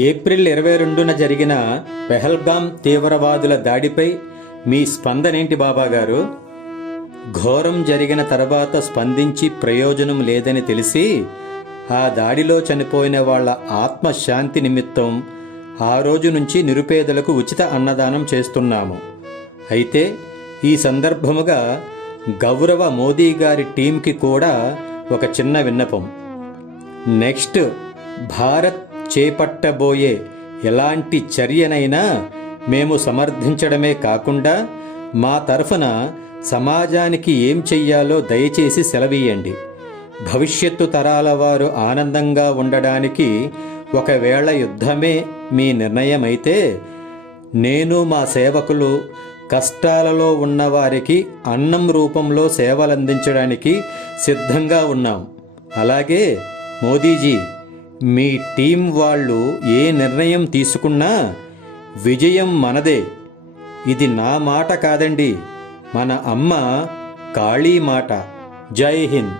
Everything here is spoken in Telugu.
ఏప్రిల్ 22న జరిగిన పెహల్గాం తీవ్రవాదుల దాడిపై మీ స్పందనేంటి బాబాగారు? ఘోరం జరిగిన తర్వాత స్పందించి ప్రయోజనం లేదని తెలిసి ఆ దాడిలో చనిపోయిన వాళ్ల ఆత్మశాంతి నిమిత్తం ఆ రోజు నుంచి నిరుపేదలకు ఉచిత అన్నదానం చేస్తున్నాము. అయితే ఈ సందర్భముగా గౌరవ మోదీ గారి టీంకి కూడా ఒక చిన్న విన్నపం. నెక్స్ట్ భారత్ చేపట్టబోయే ఎలాంటి చర్యనైనా మేము సమర్థించడమే కాకుండా మా తరఫున సమాజానికి ఏం చెయ్యాలో దయచేసి సెలవీయండి. భవిష్యత్తు తరాల వారు ఆనందంగా ఉండడానికి ఒకవేళ యుద్ధమే మీ నిర్ణయమైతే నేను మా సేవకులు కష్టాలలో ఉన్నవారికి అన్నం రూపంలో సేవలందించడానికి సిద్ధంగా ఉన్నాం. అలాగే మోదీజీ, మీ టీం వాళ్ళు ఏ నిర్ణయం తీసుకున్నా విజయం మనదే. ఇది నా మాట కాదండి, మన అమ్మ కాళీ మాట. జై హింద్.